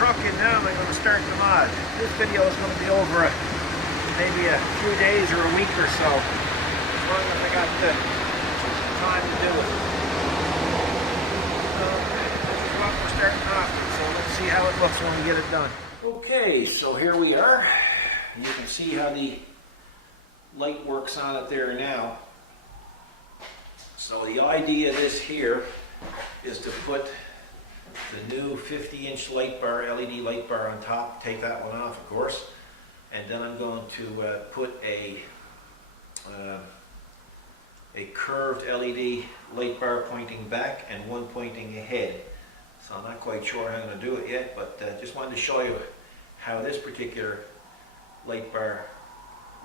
truck in now and I'm going to start the mod. This video is going to be over maybe a few days or a week or so, as long as I got the time to do it. This is what we're starting off with, so let's see how it looks when we get it done. Okay, so here we are. You can see how the light works on it there now. So the idea of this here is to put the new 50-inch light bar, LED light bar on top, take that one off of course, and then I'm going to put a curved LED light bar pointing back and one pointing ahead. So I'm not quite sure how I'm going to do it yet, but just wanted to show you how this particular light bar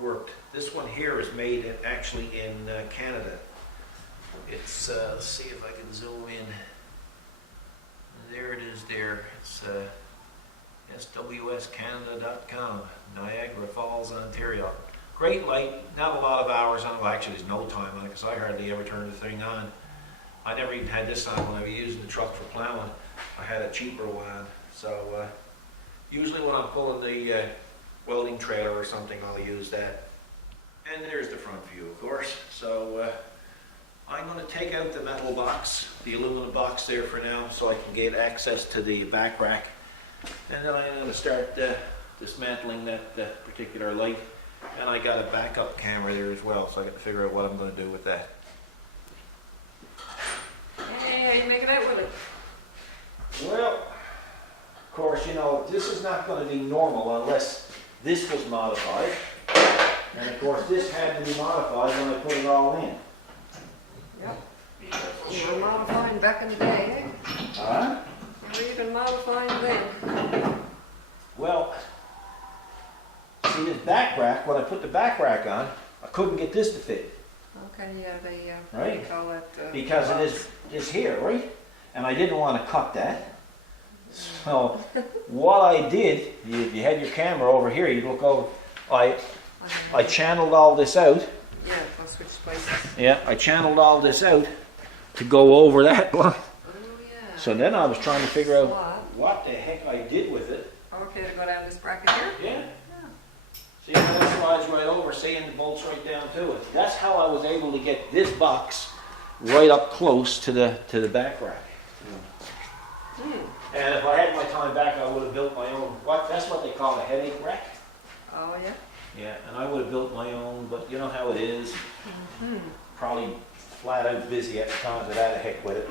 worked. This one here is made actually in Canada. It's, let's see if I can zoom in. There it is there. It's swscanada.com, Niagara Falls, Ontario. Great light, not a lot of hours on it. Well, actually there's no time on it because I hardly ever turn the thing on. I never even had this on when I was using the truck for plowing. I had a cheaper one on. So usually when I'm pulling the welding trailer or something, I'll use that. And there's the front view, of course. So I'm going to take out the metal box, the aluminum box there for now, so I can get access to the back rack. And then I'm going to start dismantling that particular light. And I got a backup camera there as well, so I got to figure out what I'm going to do with that. Hey, how you making out with it? Well, of course, you know, this is not going to be normal unless this was modified. And of course, this had to be modified when I put it all in. Yep. You were modifying back in the day, eh? Huh? You were even modifying then. Well, see this back rack, when I put the back rack on, I couldn't get this to fit. Okay, yeah, they, Right. what do you call it? Because it is here, right? And I didn't want to cut that. So what I did, if you had your camera over here, you'd look over, I channeled all this out. Yeah, I'll switch places. Yeah, I channeled all this out to go over that one. Oh, yeah. So then I was trying to figure out Slot. what the heck I did with it. Okay, to go down this bracket here? Yeah. See how that slides right over, see, and the bolts right down to it. That's how I was able to get this box right up close to the back rack. And if I had my time back, I would have built my own. That's what they call a headache rack. Oh, yeah? Yeah, and I would have built my own, but you know how it is. Probably flat out busy at the time, so that heck with it.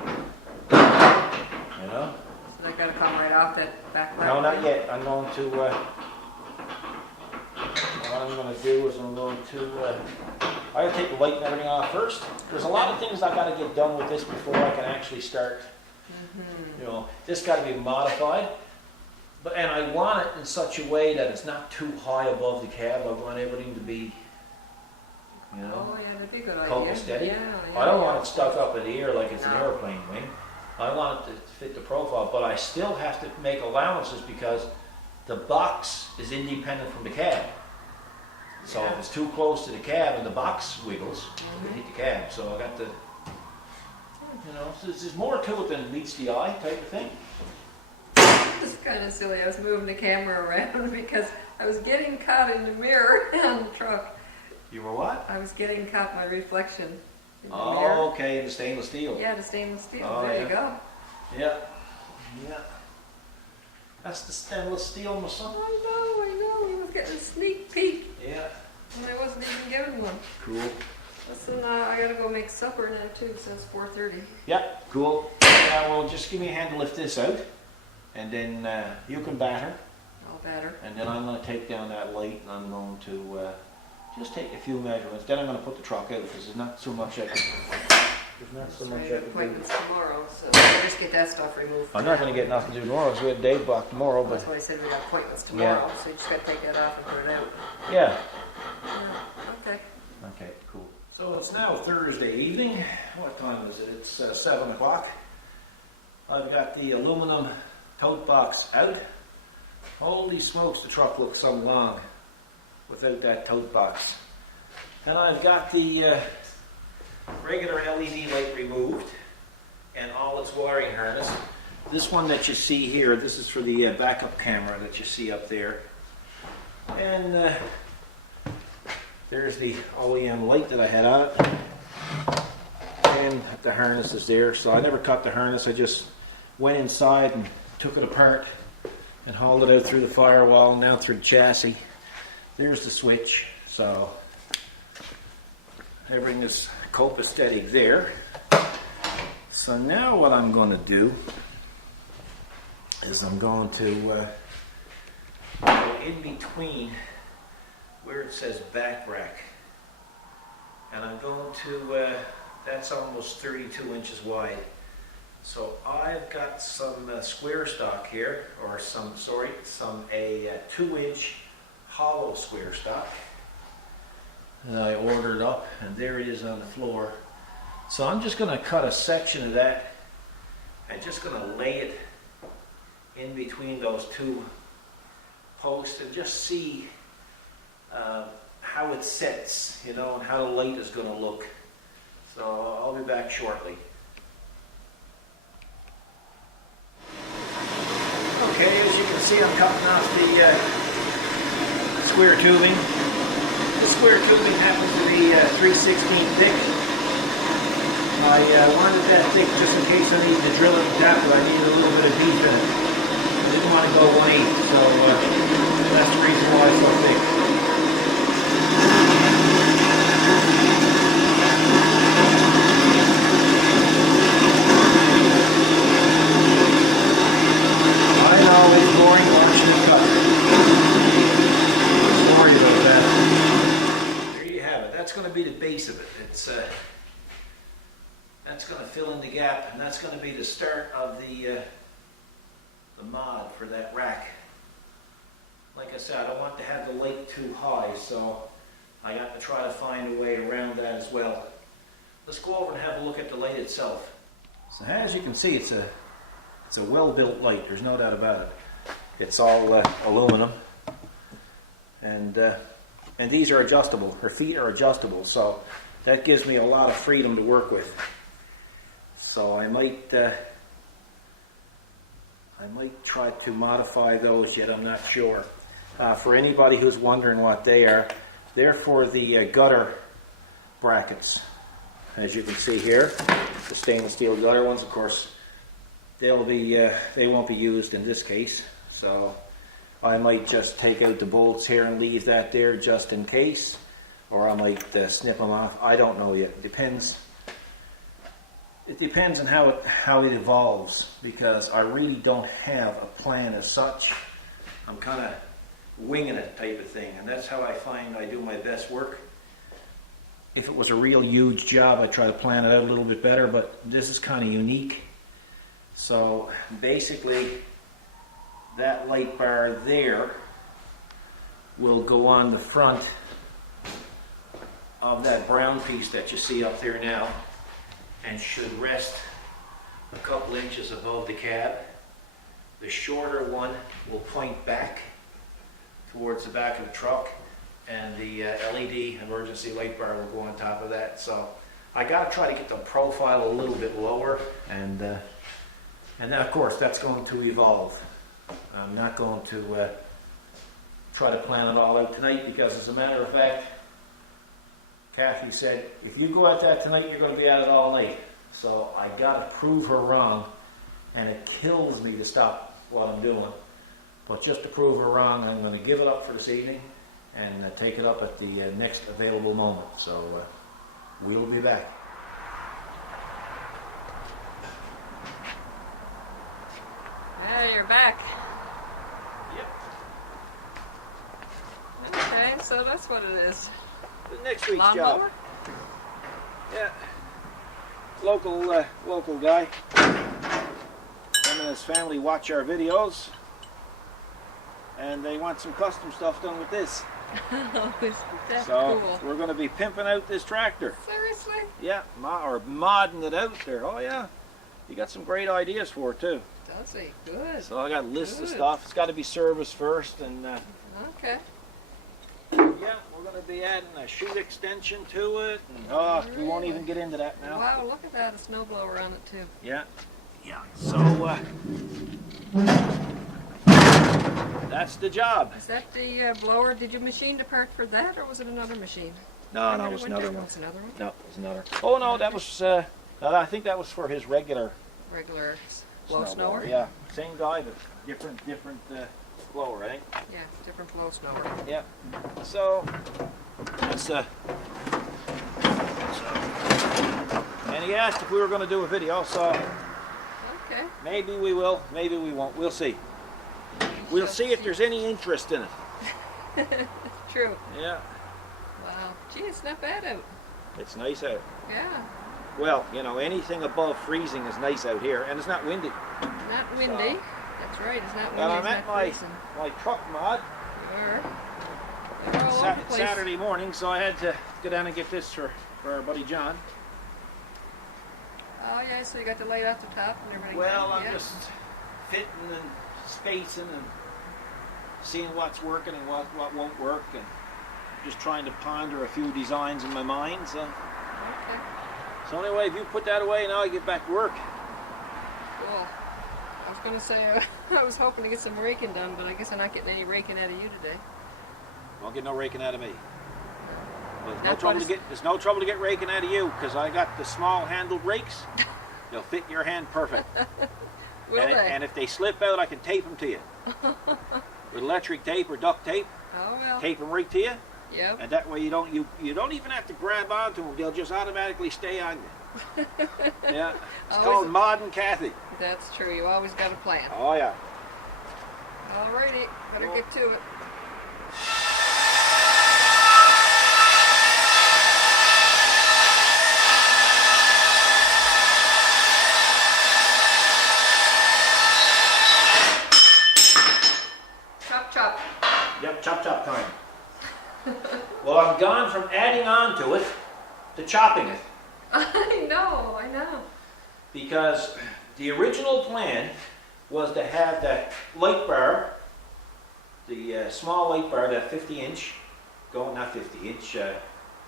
You know? So they gotta come right off that back bracket? No, not yet. I'm going to. What I'm going to do is I'm going to. I got to take the light and everything off first. There's a lot of things I got to get done with this before I can actually start. You know, this got to be modified. And I want it in such a way that it's not too high above the cab. I want everything to be, you know, Oh, yeah, that'd be a good idea. copacetic. Yeah, I don't want it stuck up in the air like it's an No. airplane wing. I want it to fit the profile, but I still have to make allowances because the box is independent from the cab. So if it's too close to the cab and the box wiggles, it will hit the cab. So I got to, you know, so there's more to it than meets the eye type of thing. It's kind of silly. I was moving the camera around because I was getting caught in the mirror on the truck. You were what? I was getting caught my reflection in the mirror. Oh, okay, the stainless steel. Yeah, the stainless steel. Oh, there yeah. you go. Yeah. Yeah. That's the stainless steel, my son. I know. He was getting a sneak peek. Yeah. And I wasn't even given one. Cool. Listen, I gotta go make supper now too, so it's 4:30. Yeah, cool. Yeah, well, just give me a hand to lift this out. And then you can batter. All better. And then I'm going to take down that light and I'm going to just take a few measurements. Then I'm going to put the truck out because there's not so much I can, So I have appointments tomorrow, so I'll just get that stuff removed. I'm not going to get nothing to do tomorrow because we have day block tomorrow. But That's why I said we got appointments tomorrow, so you just gotta take that off and put it out. yeah. Yeah, okay. Okay, cool. So it's now Thursday evening. What time is it? It's 7 o'clock. I've got the aluminum tote box out. Holy smokes, the truck looks so long without that tote box. And I've got the regular LED light removed and all its wiring harness. This one that you see here, this is for the backup camera that you see up there. And there's the OEM light that I had on it. And the harness is there. So I never cut the harness. I just went inside and took it apart and hauled it out through the firewall and now through the chassis. There's the switch. So everything is copacetic there. So now what I'm going to do is I'm going to go in between where it says back rack, and I'm going to, that's almost 32 inches wide. So I've got some square stock here, or a 2-inch hollow square stock that I ordered up, and there it is on the floor. So I'm just going to cut a section of that and just going to lay it in between those two posts and just see how it sets, you know, and how the light is going to look. So I'll be back shortly. Okay, as you can see, I'm cutting off the square tubing. The square tubing happens to be 3/16 thick. I wanted that thick just in case I need to drill it and tap it. I need a little bit of beef in it. I didn't want to go 1/8, so that's the reason why it's so thick. I know it's boring watching it cut. Sorry about that. There you have it. That's going to be the base of it. It's that's going to fill in the gap, and that's going to be the start of the mod for that rack. Like I said, I don't want to have the light too high, so I got to try to find a way around that as well. Let's go over and have a look at the light itself. So as you can see, it's a well-built light. There's no doubt about it. It's all aluminum, and these are adjustable. Her feet are adjustable, so that gives me a lot of freedom to work with. So I might try to modify those yet. I'm not sure. For anybody who's wondering what they are, they're for the gutter brackets. As you can see here, the stainless steel gutter ones, of course, they won't be used in this case. So I might just take out the bolts here and leave that there just in case, or I might snip them off. I don't know yet. It depends on how it evolves, because I really don't have a plan as such. I'm kind of winging it type of thing, and that's how I find I do my best work. If it was a real huge job, I'd try to plan it out a little bit better, but this is kind of unique. So basically, that light bar there will go on the front of that brown piece that you see up there now, and should rest a couple inches above the cab. The shorter one will point back towards the back of the truck, and the LED emergency light bar will go on top of that. So I got to try to get the profile a little bit lower, and then of course that's going to evolve. I'm not going to try to plan it all out tonight, because as a matter of fact, Kathy said, if you go at that tonight, you're going to be at it all night. So I got to prove her wrong, and it kills me to stop what I'm doing. But just to prove her wrong, I'm going to give it up for this evening and take it up at the next available moment. So we'll be back. Yeah, you're back. Yep. Okay, so that's what it is. The next week's Lawn job. mower? Yeah. Local guy. Him and his family watch our videos, and they want some custom stuff done with this. That's So cool. we're going to be pimping out this tractor. Seriously? Yeah, or modding it out there. Oh yeah, you got some great ideas for it too. Does he? Good. So I got lists of Good. stuff. It's got to be serviced first, and Okay. yeah, we're going to be adding a chute extension to it. And, we won't even get into that now. Wow, look at that, a snowblower on it too. Yeah, Yeah, so that's the job. Is that the blower? Did you machine the part for that, or was it another machine? No, no, it was another one. It's another one? No, it was another. Oh no, that was. I think that was for his regular Blow snower? Yeah, same guy, but different blower, I think. Yeah, different blow snower. Yeah. So that's and he asked if we were going to do a video, so Okay. maybe we will, maybe we won't. We'll see. We'll see if there's any interest in it. True. Yeah. Wow. Gee, it's not bad out. It's nice out. Yeah. Well, you know, anything above freezing is nice out here, and it's not windy. Not windy. That's right. It's not windy. Well, I'm it's at not freezing. my truck mod You're all over the place. Saturday morning, so I had to go down and get this for our buddy John. Oh yeah, so you got the light off the top and everything. Well, I'm yeah. just fitting and spacing and seeing what's working and what won't work, and just trying to ponder a few designs in my mind. So, Okay. so anyway, if you put that away, now I get back to work. Cool. I was going to say I was hoping to get some raking done, but I guess I'm not getting any raking out of you today. Won't get no raking out of me. Well, Not there's no trouble to get raking out of you, because I got the small handled rakes. They'll fit in your hand perfect. Will they? And if they slip out, I can tape them to you. With electric tape or duct tape, Oh well. tape them right to you. Yep. And that way you don't even have to grab onto them. They'll just automatically stay on you. Yeah. It's Always- called Mod and Kathy. That's true. You always got a plan. Oh yeah. Alrighty, better Well- get to it. Chop chop. Yep, chop chop time. Well, I've gone from adding on to it to chopping it, I know. because the original plan was to have that light bar, the small light bar, that 50-inch, not 50-inch,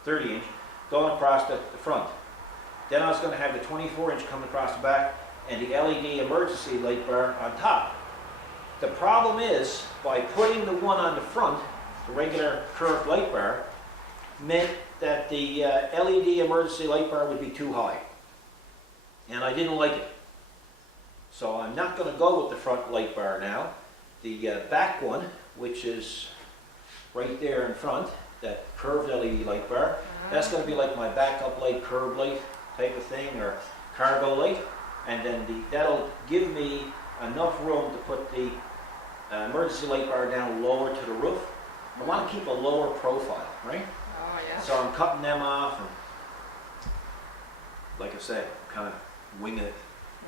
30-inch, going across the front. Then I was going to have the 24-inch coming across the back, and the LED emergency light bar on top. The problem is, by putting the one on the front, the regular curved light bar, meant that the LED emergency light bar would be too high. And I didn't like it. So I'm not going to go with the front light bar now. The back one, which is right there in front, that curved LED light bar, that's going to be like my backup light, curb light type of thing, or cargo light. And then that'll give me enough room to put the emergency light bar down lower to the roof. I want to keep a lower profile, right? Oh yeah. So I'm cutting them off, and like I said, kind of winging it.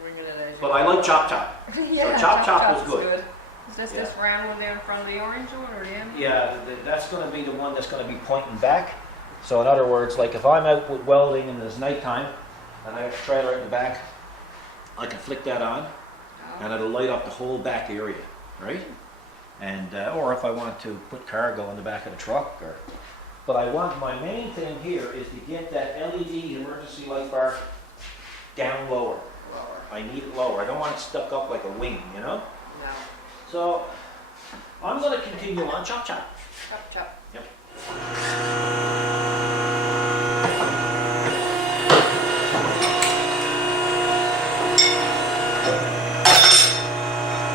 Winging it as you But I like chop chop. yeah, So chop chop was chop's good. Is this Yeah. this round one there in front of the orange one, or the end? Yeah, that's going to be the one that's going to be pointing back. So in other words, like if I'm out with welding and it's nighttime, and I have a trailer in the back, I can flick that on, and it'll light up the whole back area, right? And or if I want to put cargo in the back of the truck, but my main thing here is to get that LED emergency light bar down lower. I need it lower. I don't want it stuck up like a wing, you know? No. So I'm going to continue on chop chop. Chop chop. Yep.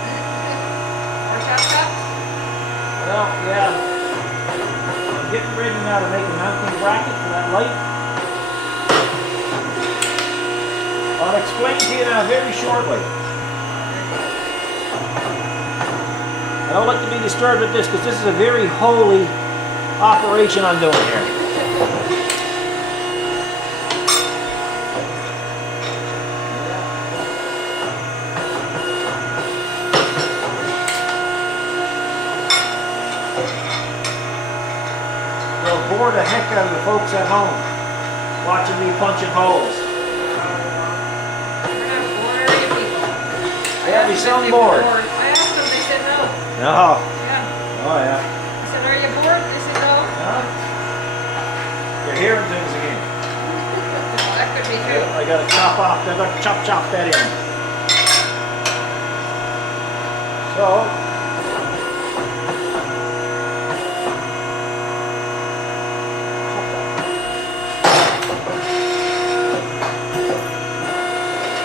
More chop chops? Well, yeah. I'm getting ready now to make a mounting bracket for that light. I'll explain to you now very shortly. I don't like to be disturbed with this because this is a very holy operation I'm doing here. It'll bore the heck out of the folks at home watching me punching holes. We're not bored, are you people? Yeah, we sound bored. I asked them, they said no. No. Yeah. Oh yeah. I said, are you bored? They said no. No. You're hearing things again. Well, that could be true. I gotta chop that in.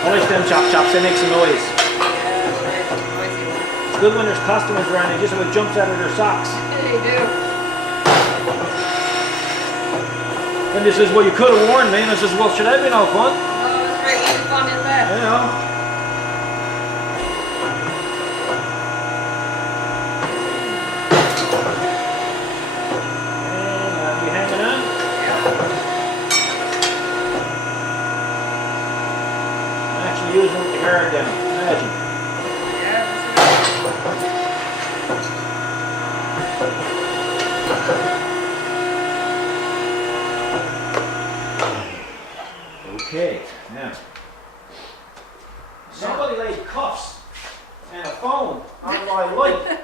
I like them chop chops, they make some noise. Yeah, that's right. Noisy one. It's good when there's customers around, they just about jumps out of their socks. They do. And this is, well, you could have warned me, and I says, well, should I be no fun? Oh, that's right. What fun is that? You know. And you hanging on? I'm actually using it with the guard down. Imagine. Yeah, Okay, now. Somebody laid cuffs and a phone on my light.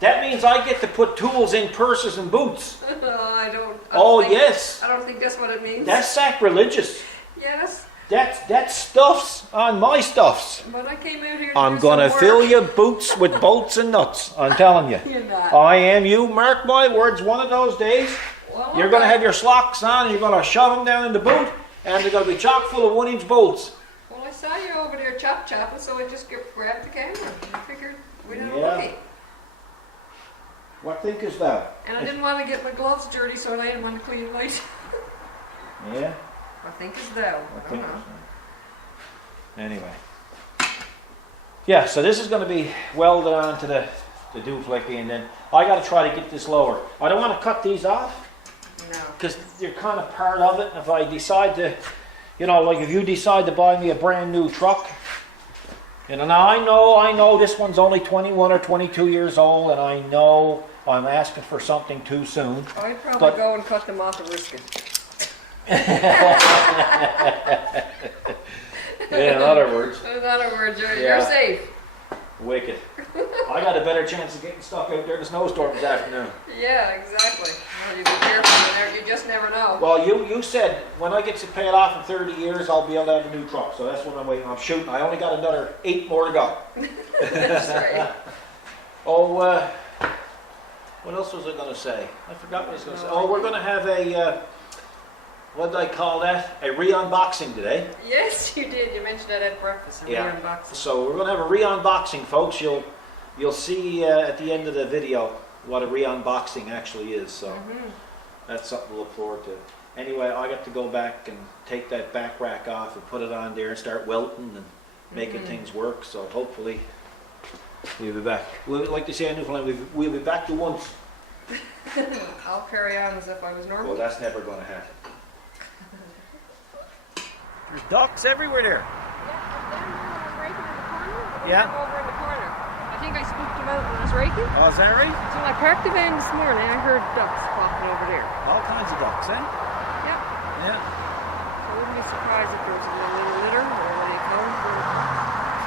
That means I get to put tools in purses and boots. I don't. Oh, think, yes. I don't think that's what it means. That's sacrilegious. Yes, That stuff's on my stuffs. but I came out here. To I'm do gonna some fill work. your boots with bolts and nuts. I'm telling you. You're not. I am. You mark my words. One of those days, Well, you're gonna have your slocks on, and you're gonna shove them down in the boot, and they're gonna be chock full of 1-inch bolts. Well, I saw you over there chopping, so I just grabbed the camera. I figured we'd have a Yeah. lookie. What thinkest thou? And I didn't want to get my gloves dirty, so I didn't want to clean light. Yeah. I think as though. I don't know. Anyway. Yeah, so this is going to be welded onto the duplicate, and then I got to try to get this lower. I don't want to cut these off No. because they're kind of part of it. If I decide to, you know, like if you decide to buy me a brand new truck, you know, now I know this one's only 21 or 22 years old, and I know I'm asking for something too soon. I'd probably But- go and cut them off and risk it. Yeah, in other words. In other words, you're Yeah. safe. Wicked. I got a better chance of getting stuck out there in the snowstorm this afternoon. Yeah, exactly. Well, you be careful there. You just never know. Well, you said when I get to pay it off in 30 years, I'll be able to have a new truck. So that's what I'm waiting. I'm shooting. I only got another 8 more to go. That's right. Oh, what else was I going to say? I forgot what I was going to say. Oh, we're going to have a, what did I call that? A re-unboxing today. Yes, you did. You mentioned that at breakfast. A Yeah. re-unboxing. So we're going to have a re-unboxing, folks. You'll see at the end of the video what a re-unboxing actually is. So that's something to look forward to. Anyway, I got to go back and take that back rack off and put it on there and start welting and making things work. So hopefully we'll be back. Like they say in Newfoundland, we'll be back to once. I'll carry on as if I was normal. Well, that's never going to happen. There's ducks everywhere there. Yeah. Over in the corner. I think I spooked them out when I was raking. Oh, is that right? So when I parked the van this morning, I heard ducks flocking over there. All kinds of ducks, eh? Yep. Yeah. I wouldn't be surprised if there was a little litter, or what do you call them?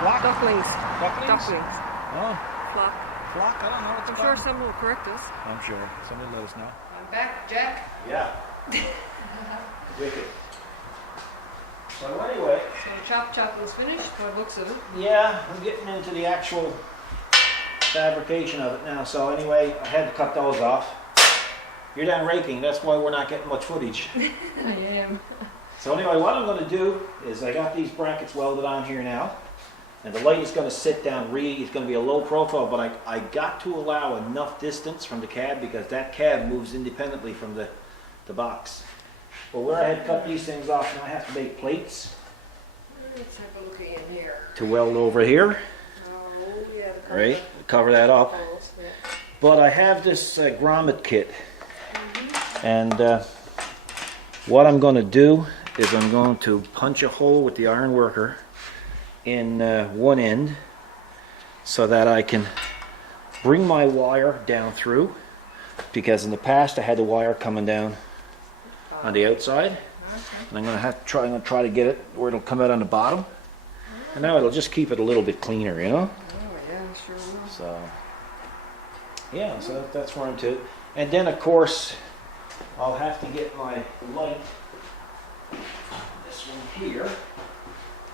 Flock? Ducklings. Ducklings? Ducklings. Oh, Flock. flock? I don't know what I'm to sure someone will correct us. I'm sure. Somebody let us know. I'm back, Jack. Yeah. Wicked. So anyway, So the chopping's finished, by the looks of it. yeah, I'm getting into the actual fabrication of it now. So anyway, I had to cut those off. You're down raking, that's why we're not getting much footage. I am. So anyway, what I'm going to do is I got these brackets welded on here now. And the light is going to sit down, it's going to be a low profile, but I got to allow enough distance from the cab because that cab moves independently from the box. Well, where I had cut these things off, now I have to make plates Let's have a look in here. to weld over here, Oh, yeah, the right? Cover that up. holes, yeah. But I have this grommet kit, and what I'm going to do is I'm going to punch a hole with the iron worker in one end so that I can bring my wire down through, because in the past I had the wire coming down on the outside, and I'm going to try to get it where it'll come out on the bottom, and now it'll just keep it a little bit cleaner, you know. Oh, yeah, sure will. So yeah, so that's where I'm to. And then of course I'll have to get my light, this one here,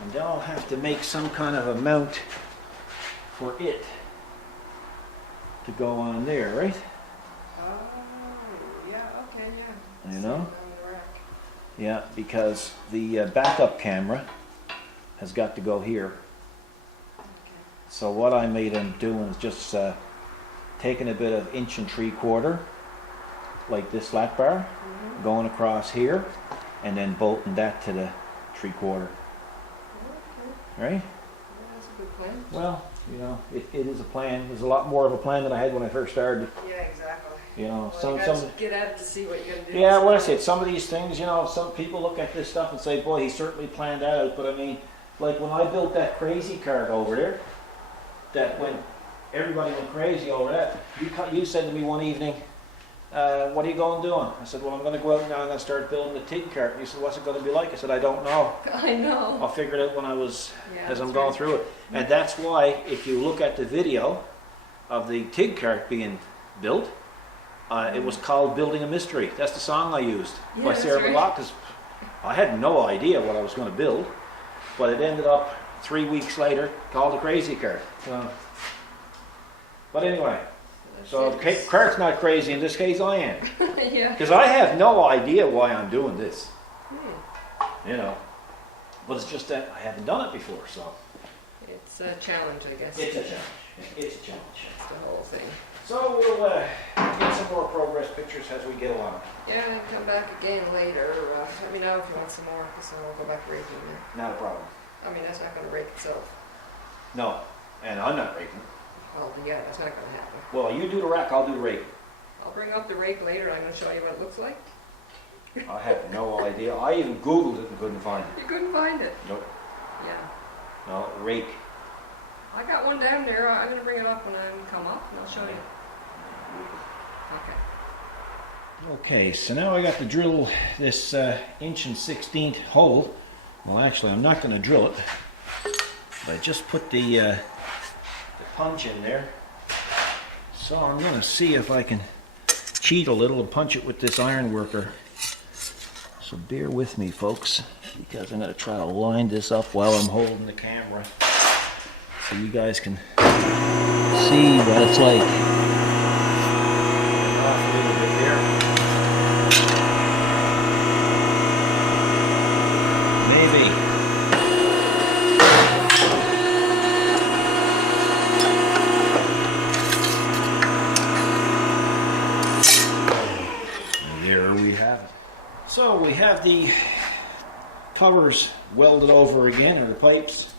and then I'll have to make some kind of a mount for it. to go on there, right? Oh, yeah, okay, yeah. You know? On the rack. Yeah, because the backup camera has got to go here. Okay. So what I made him doing is just taking a bit of 1 3/4, like this flat bar, Mhm. going across here, and then bolting that to the 3/4, Okay. right? Yeah, that's a good plan. Well, you know, it is a plan. There's a lot more of a plan than I had when I first started. Yeah, exactly. You know, Well, some you gotta get at it to see what you're gonna do. yeah, what I said, some of these things, you know, some people look at this stuff and say, boy, he certainly planned that out. But I mean, like when I built that crazy cart over there, that when everybody went crazy over that, you said to me one evening, what are you going doing? I said, well, I'm going to go out now and I'm going to start building the TIG cart. And you said, what's it going to be like? I said, I don't know. I know. I'll figure it out when I was, Yeah, as I'm that's going right. through it. And that's why, if you look at the video of the TIG cart being built, it was called Building a Mystery. That's the song I used Yeah, by that's Sarah right. McLaughlin, 'cause I had no idea what I was going to build, but it ended up 3 weeks later called a crazy cart. But anyway, so the cart's not crazy. In this case, I am. Yeah. Because I have no idea why I'm doing this, Hmm. you know. But it's just that I haven't done it before, so. It's a challenge, I guess. It's a challenge. It's a challenge. It's the whole thing. So we'll get some more progress pictures as we get along. Yeah, I can come back again later. Let me know if you want some more, because I'll go back raking there. Not a problem. I mean, that's not going to rake itself. No, and I'm not raking. Well, yeah, that's not going to happen. Well, you do the rack, I'll do the rake. I'll bring up the rake later. I'm going to show you what it looks like. I have no idea. I even Googled it and couldn't find it. You couldn't find it. Nope. Yeah. No, rake. I got one down there. I'm going to bring it up when I come up, and I'll show you. Okay. Okay, so now I got to drill this 1 16" hole. Well, actually, I'm not going to drill it. But I just put the punch in there. So I'm going to see if I can cheat a little and punch it with this iron worker. So bear with me, folks, because I'm going to try to line this up while I'm holding the camera so you guys can see what it's like. Off a little bit there. Maybe. There we have it. So we have the covers welded over again, or the pipes,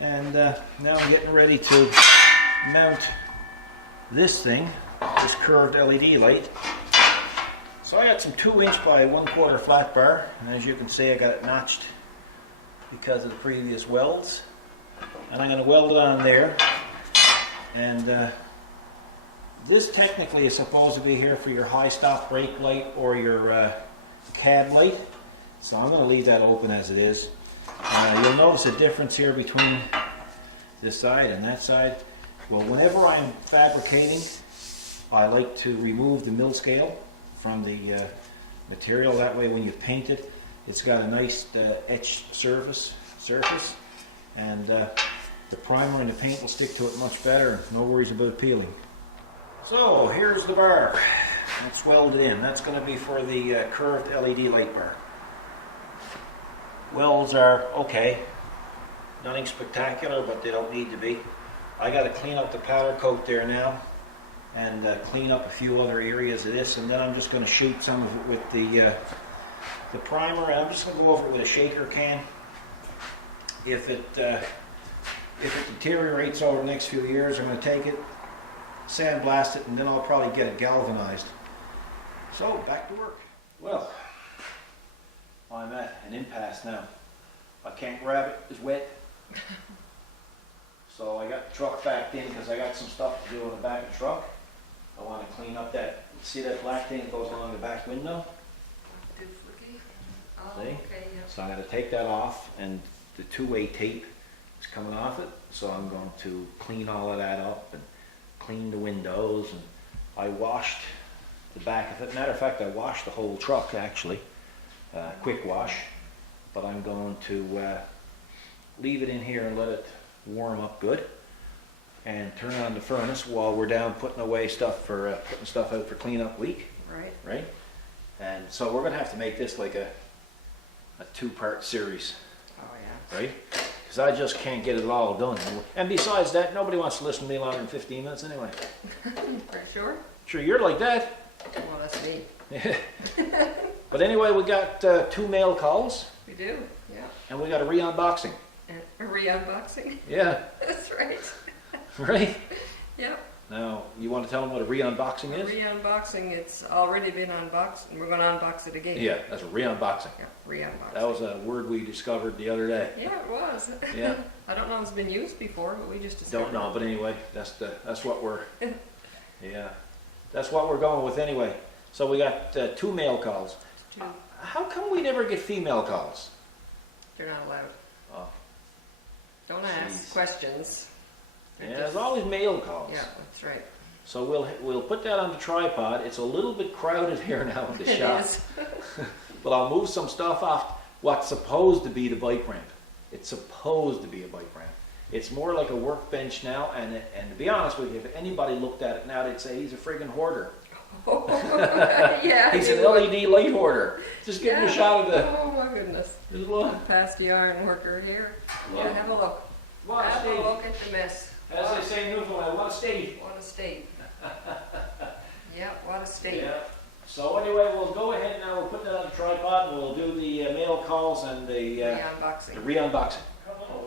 and now I'm getting ready to mount this thing, this curved LED light. So I got some 2" by 1/4 flat bar, and as you can see I got it notched because of the previous welds, and I'm going to weld it on there. And this technically is supposed to be here for your high stop brake light or your cab light, so I'm going to leave that open as it is. You'll notice a difference here between this side and that side. Well, whenever I'm fabricating, I like to remove the mill scale from the material. That way when you paint it, it's got a nice etched surface, and the primer and the paint will stick to it much better. No worries about peeling. So here's the bar. That's welded in. That's going to be for the curved LED light bar. Welds are okay. Nothing spectacular, but they don't need to be. I got to clean up the powder coat there now and clean up a few other areas of this, and then I'm just going to shoot some of it with the primer, and I'm just going to go over it with a shaker can. If it deteriorates over the next few years, I'm going to take it, sandblast it, and then I'll probably get it galvanized. So back to work. Well, I'm at an impasse now. I can't grab it, it's wet. So I got the truck backed in because I got some stuff to do on the back of the truck. I want to clean up that, see that black thing that goes along the back window? Oh, See? okay, yeah. So I'm going to take that off, and the 2-way tape is coming off it. So I'm going to clean all of that up and clean the windows. And I washed the back of it. Matter of fact, I washed the whole truck actually, quick wash. But I'm going to leave it in here and let it warm up good. and turn on the furnace while we're down putting away stuff for, putting stuff out for cleanup week, Right. right? And so we're gonna have to make this like a two-part series, Oh, yeah. right? Because I just can't get it all done. And besides that, nobody wants to listen to me longer than 15 minutes anyway. Are you sure? Sure, you're like that. Well, that's me. But anyway, we got 2 mail calls, We do, yeah. and we got a re-unboxing. And a re-unboxing. Yeah, That's right. right? Yep. Now, you want to tell them what a re-unboxing A is? re-unboxing, it's already been unboxed, and we're gonna unbox it again. Yeah, that's a re-unboxing. Yeah, re-unboxing. That was a word we discovered the other day. Yeah, it was. Yeah. I don't know if it's been used before, but we just discovered Don't know, it. but anyway, that's what we're, yeah, that's what we're going with anyway. So we got 2 mail calls. Two. How come we never get female calls? They're not allowed. Oh, Don't ask Jeez. questions. They're yeah, just- there's always male calls. Yeah, that's right. So we'll put that on the tripod. It's a little bit crowded here now in the shop. It is. But I'll move some stuff off what's supposed to be the bike ramp. It's supposed to be a bike ramp. It's more like a workbench now, and to be honest with you, if anybody looked at it now, they'd say he's a friggin' hoarder. Yeah. He's an you would. LED light hoarder. Just give him a shot of the. Oh my goodness. Just look. Past the iron worker here. Yeah, have a look. What a Have a state. look at the mess. As they say in Newfoundland, what a state. What a state. Yeah, what a state. Yeah. So anyway, we'll go ahead now. We'll put that on the tripod, and we'll do the mail calls and the Re-unboxing. re-unboxing.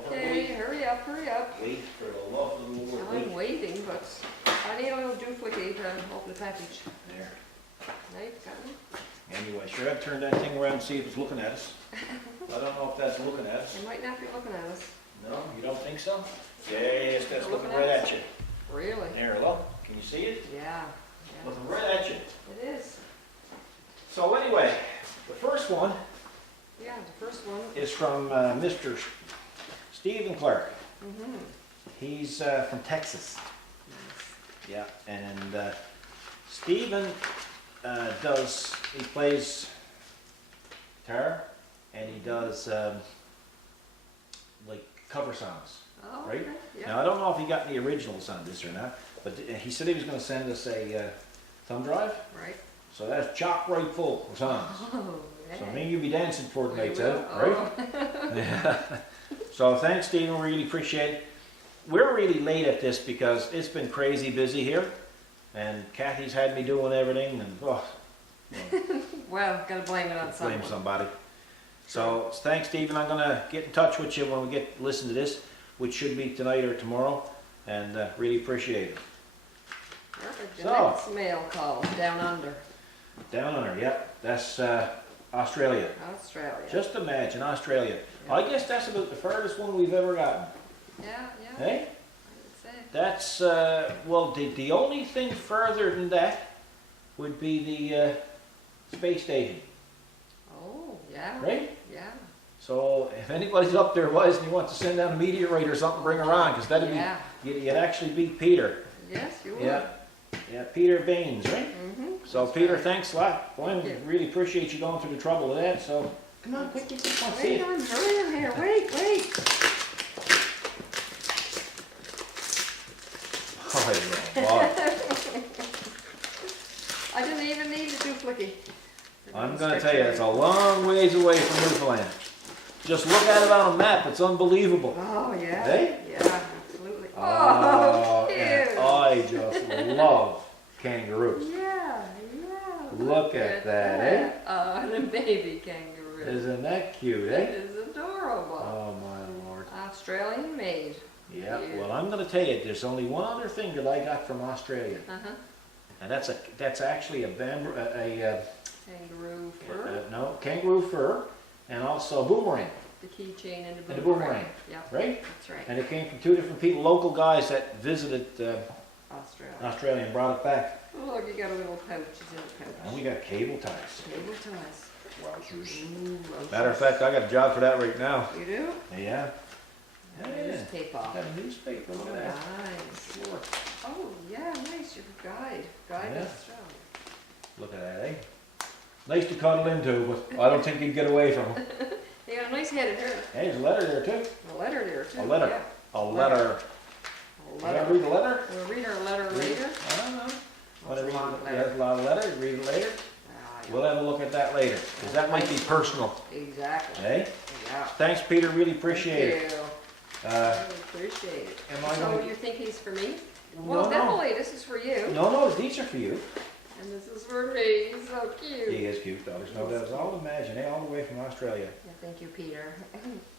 Okay, hurry up, hurry up. Wait for the love of the Lord. I'm waiting, but I need a little duplicate to open the package. There. Knife, got one? Anyway, sure, I'd turn that thing around and see if it's looking at us. I don't know if that's looking at us. It might not be looking at us. No, you don't think so? Yes, that's They're looking looking right at at you. Really? There, look. Can you see it? Yeah. Looking right at you. It is. So anyway, the first one Yeah, the first one. is from Mr. Stephen Clark. Mm-hmm. He's from Texas. Yeah, and Stephen he plays guitar, and he does like cover songs. Oh, Right? okay. Yeah. Now, I don't know if he got the originals on this or not, but he said he was going to send us a thumb drive, Right. so that's chock right full of songs. Oh, yeah. So maybe you'll be dancing for We tonight's will. out, right? Oh. Yeah. So thanks, Stephen, we really appreciate it. We're really late at this because it's been crazy busy here, and Kathy's had me doing everything, and Well, gotta blame it on someone. blame somebody. So thanks, Stephen. I'm gonna get in touch with you when we listen to this, which should be tonight or tomorrow, and really appreciate it. Perfect. The So. next mail call, down under, Down under, yep, that's Australia. Australia. Just imagine, Australia. Yeah. I guess that's about the furthest one we've ever gotten. Yeah, Hey? I would say. That's, well, the only thing further than that would be the space station, Oh, yeah. right? Yeah. So if anybody's up there wise and you want to send down a meteorite or something, bring her on, because that'd Yeah. be, you'd actually beat Peter. Yes, you would. Yeah, yeah, Peter Baines, right? Mm-hmm. So Peter, thanks a lot. Boy, Thank we you. really appreciate you going through the trouble of that, so come on, quick, quick, quick, see Wait, it. I'm hurrying here. Wait. Oh, yeah, wow. I didn't even need a duplicate. I'm gonna tell you, it's a long ways away from Newfoundland. Just look at it on a map, it's unbelievable. Oh, yeah. Hey? Yeah, absolutely. Oh, and cute. I just love kangaroos. Yeah. Look at that, eh? Oh, the baby kangaroo. Isn't that cute, That eh? is adorable. Oh my lord. Australian made. Yeah, Yeah. well, I'm gonna tell you, there's only one other thing that I got from Australia, Uh-huh. and that's actually a Kangaroo fur. no, kangaroo fur, and also boomerang, The keychain and the and a boomerang. boomerang, Yeah, right? that's right. And it came from 2 different people, local guys that visited Australia. Australia and brought it back. Oh, look, you got a little pouch. It's in a pouch. And we got cable ties. Cable ties. Wowzers. Ooh, roaches. Matter of fact, I got a job for that right now. You do? Yeah. Got Yeah. a newspaper. Got a newspaper, look at that. Nice. Sure. Oh, yeah, nice. You're a guide. Guide Yeah. Australia. Look at that, eh? Nice to cuddle into, but I don't think you'd get away from them. You got a nice head in here. Hey, there's a letter there too. A letter there, too. A letter. Yeah. A letter. A You want to read the letter? We'll read our letter later. I don't know. Want to That's a long read letter. a lot of letters? Read it later? Ah, yeah. We'll have a look at that later, because that might be personal. Exactly. Eh? Yeah. Thanks, Peter. Really appreciate it. Thank you. Uh, I appreciate it. am I So gonna- you think he's for me? No, Well, no. definitely, this is for you. No, these are for you. And this is for me. He's so cute. He is cute, though. There's no doubt. It's all imagine, eh? All the way from Australia. Yeah, thank you, Peter.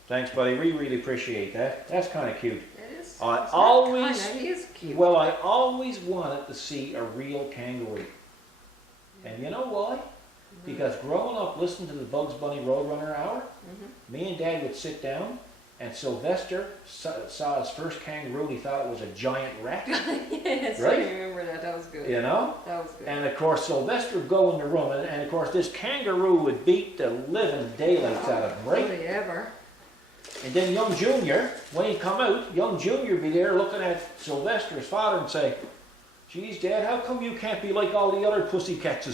Thanks, buddy. We really appreciate that. That's kind of cute. It is. I it's not always- kinda, he is cute. Well, I always wanted to see a real kangaroo. And you know why? Because growing up listening to the Bugs Bunny Roadrunner Hour, me and Dad would sit down, and Sylvester saw his first kangaroo, and he thought it was a giant rat, Yes, Right? I remember that. That was good. you know? That was good. And of course, Sylvester would go in the room, and of course, this kangaroo would beat the living daylights out of him, right? Really ever. And then young Junior, when he come out, young Junior would be there looking at Sylvester, his father, and say, "Geez, Dad, how come you can't be like all the other pussycats?"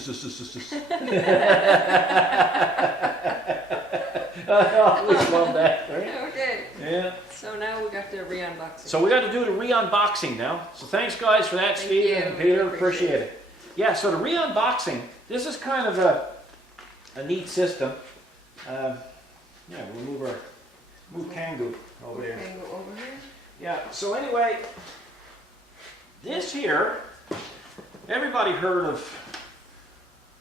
I always love that, right? Okay. Yeah. So now we got the re-unboxing. So we got to do the re-unboxing now. So thanks, guys, for that, Thank Steve you. and Peter. Really Appreciate appreciate it. Yeah. So the re-unboxing. This is kind of a neat system. Yeah, we'll move Kangoo over there. Okay, go over here. Yeah, so anyway, this here, everybody heard of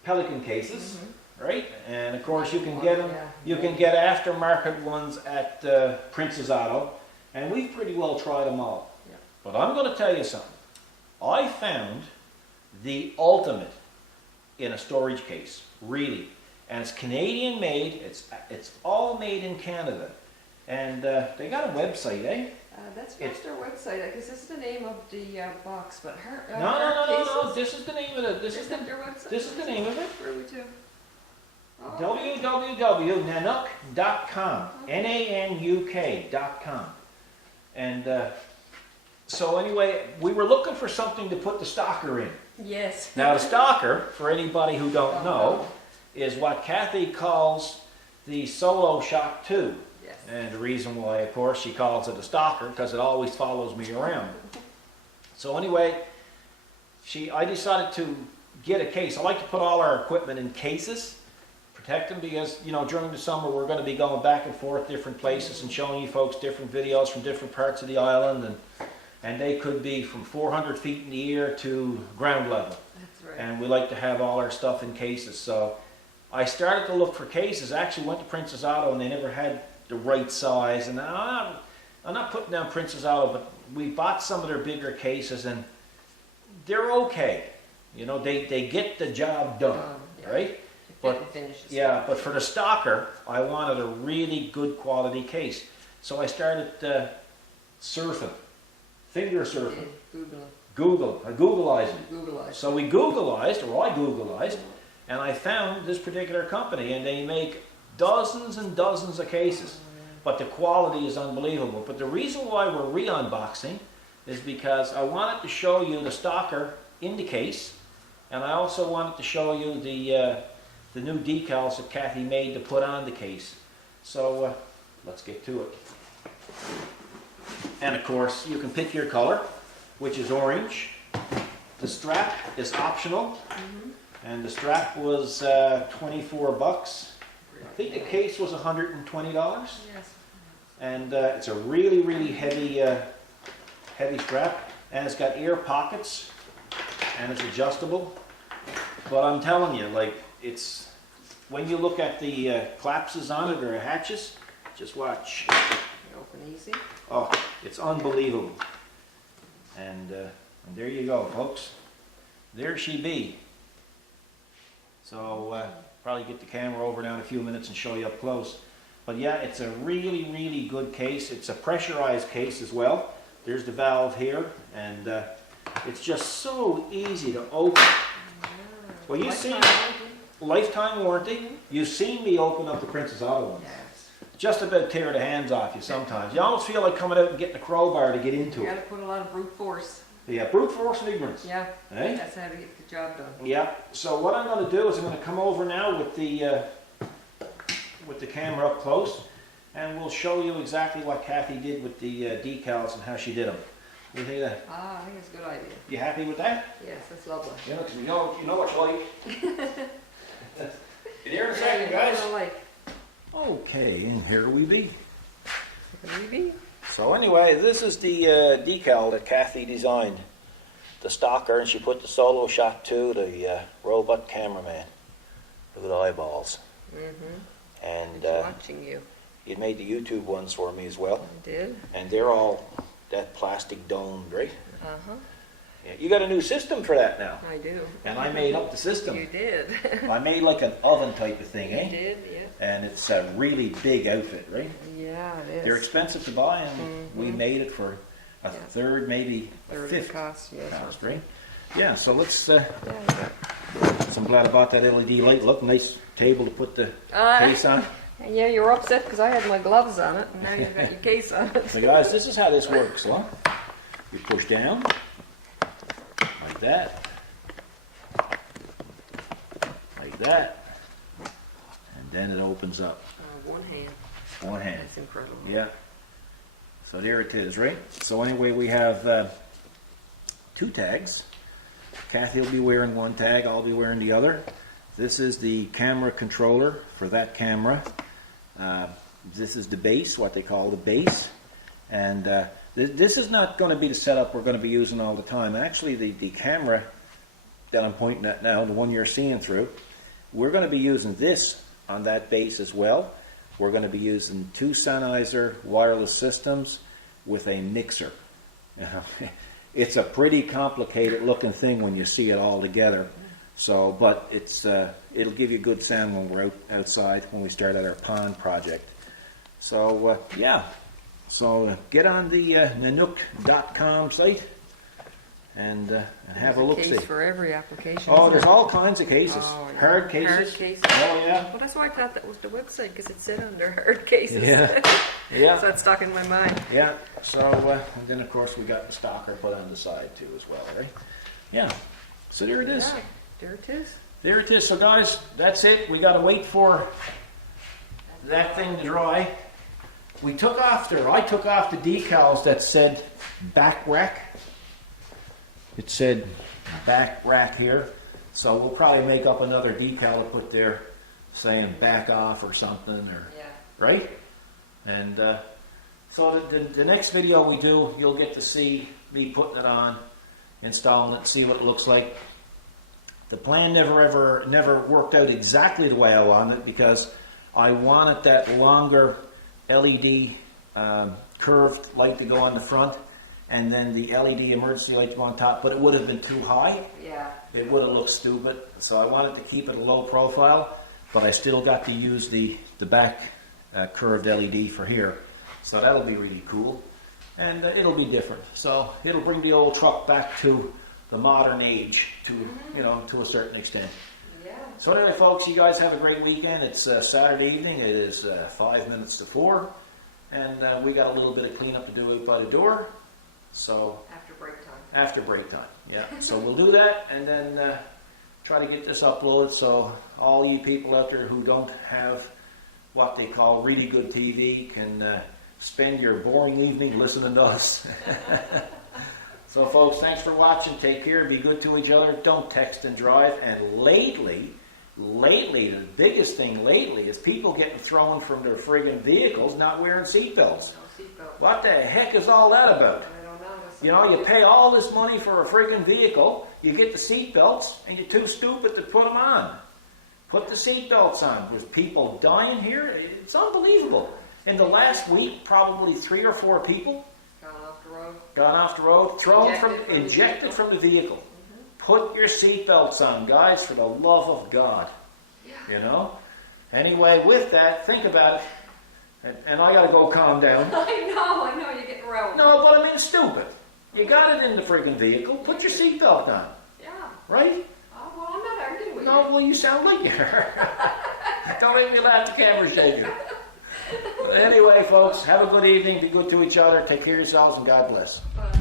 Pelican cases, right? And of course you can get them, Yeah. you can get aftermarket ones at Princess Auto, and we've pretty well tried them all. Yeah. But I'm going to tell you something. I found the ultimate in a storage case, really. And it's Canadian made, it's all made in Canada. And they got a website, eh? That's It's- not their website. I guess this is the name of the box, but her. No. This is the name of it. This is Isn't their website? this is the name of it. Where are we to? Oh, www.nanuk.com. NANUK.com. And so anyway, we were looking for something to put the stocker in. Yes. Now the stocker, for anybody who don't know, is what Kathy calls the Solo Shock 2. Yes. And the reason why, of course, she calls it a stalker, because it always follows me around. So anyway, I decided to get a case. I like to put all our equipment in cases, protect them, because, you know, during the summer we're going to be going back and forth different places and showing you folks different videos from different parts of the island, and they could be from 400 feet in the air to ground level. That's right. And we like to have all our stuff in cases. So I started to look for cases. I actually went to Princess Auto, and they never had the right size. And I'm not putting down Princess Auto, but we bought some of their bigger cases, and they're okay. You know, they get the job done, Yeah. right? But yeah, but for the stocker, I wanted a really good quality case. So I started surfing, finger surfing, I Googleized it. Googleized. So we Googleized, or I Googleized, and I found this particular company, and they make dozens and dozens of cases. But the quality is unbelievable. But the reason why we're re-unboxing is because I wanted to show you the stocker in the case, and I also wanted to show you the new decals that Kathy made to put on the case. So let's get to it. And of course, you can pick your color, which is orange. The strap is optional, and the strap was 24 bucks. I think the case was $120. Yes. And it's a really, really heavy, heavy strap, and it's got ear pockets, and it's adjustable. But I'm telling you, like, it's when you look at the collapses on it or hatches, just watch. Open easy. Oh, it's unbelievable. And there you go, folks. There she be. So probably get the camera over now in a few minutes and show you up close. But yeah, it's a really, really good case. It's a pressurized case as well. There's the valve here, and it's just so easy to open. Well, you see, lifetime warranty. You've seen me open up the Princess Auto one. Yes. Just about tear the hands off you sometimes. You almost feel like coming out and getting a crowbar to get into You it. gotta put a lot of brute force. Yeah, brute force and ignorance. Yeah. Eh? That's how to get the job done. Yeah. So what I'm going to do is I'm going to come over now with the camera up close, and we'll show you exactly what Kathy did with the decals and how she did them. You think that? Ah, I think it's a good idea. You happy with that? Yes, that's lovely. You know, 'cause you know what you like. You there in a second, Yeah, guys? I like. Okay, and here we be. Maybe. So anyway, this is the decal that Kathy designed. The stalker, and she put the solo shot to the robot cameraman. Look at the eyeballs. Mm-hmm. And Watching you. you made the YouTube ones for me as well. I did. And they're all that plastic domed, right? Uh-huh. Yeah, you got a new system for that now. I do. And I made up the system. You did. I made like an oven type of thing, You eh? did, yeah. And it's a really big outfit, right? Yeah, it is. They're expensive to buy, and we made it for a third, maybe a Third fifth cost, yes. cost, right? Yeah, so let's, so Yeah. I'm glad I bought that LED light. Look, nice table to put the case on. Yeah, you were upset because I had my gloves on it, and now you've got your case on it. So guys, this is how this works, huh? You push down, like that, like that, and then it opens up. One hand. One hand. That's incredible. Yeah. So there it is, right? So anyway, we have 2 tags. Kathy will be wearing one tag, I'll be wearing the other. This is the camera controller for that camera. This is the base, what they call the base. And this is not going to be the setup we're going to be using all the time. Actually, the camera that I'm pointing at now, the one you're seeing through, we're going to be using this on that base as well. We're going to be using 2 Sennheiser wireless systems with a mixer. It's a pretty complicated looking thing when you see it all together. So, but it'll give you good sound when we're outside, when we start at our pond project. So, yeah. So get on the Nanook.com site and have a look. There's a case for every application. Oh, there's all kinds of cases. Oh, yeah. Hard cases. Hard cases. Oh, yeah. Well, that's why I thought that was the website, because it said under hard cases. Yeah. Yeah. So it's stuck in my mind. Yeah. So, and then of course we got the stalker put on the side too as well, right? Yeah. So there it is. Yeah, there it is. There it is. So guys, that's it. We got to wait for that thing to dry. I took off the decals that said back rack. It said back rack here. So we'll probably make up another decal to put there saying back off or something, or Yeah. right? And so the next video we do, you'll get to see me putting it on, installing it, see what it looks like. The plan never worked out exactly the way I wanted it, because I wanted that longer LED curved light to go on the front, and then the LED emergency light to go on top, but it would have been too high. Yeah. It would have looked stupid, so I wanted to keep it a low profile, but I still got to use the back curved LED for here. So that'll be really cool, and it'll be different. So it'll bring the old truck back to the modern age, to a certain extent. Yeah. So anyway, folks, you guys have a great weekend. It's Saturday evening. It is 5 minutes to 4, and we got a little bit of cleanup to do out by the door. So After break time. after break time, yeah. So we'll do that, and then try to get this uploaded so all you people out there who don't have what they call really good TV can spend your boring evening listening to us. So folks, thanks for watching. Take care. Be good to each other. Don't text and drive. And lately, the biggest thing lately is people getting thrown from their friggin' vehicles not wearing seatbelts. No seatbelt. What the heck is all that about? I don't know. You know, you pay all this money for a friggin' vehicle, you get the seatbelts, and you're too stupid to put them on. Put the seatbelts on. There's people dying here. It's unbelievable. In the last week, probably 3 or 4 people Gone off the road. ejected from the vehicle. Put your seatbelts on, guys, for the love of God. Yeah. You know? Anyway, with that, think about it. And I gotta go calm down. I know, you're getting around. No, but I mean stupid. You got it in the friggin' vehicle, put your seatbelt on. Yeah. Right? Oh, well, I'm not arguing with No, you. well, you sound like you Don't make me laugh, the camera's shaking. But anyway, folks, have a good evening, be good to each other, take care of yourselves, and God bless. Bye.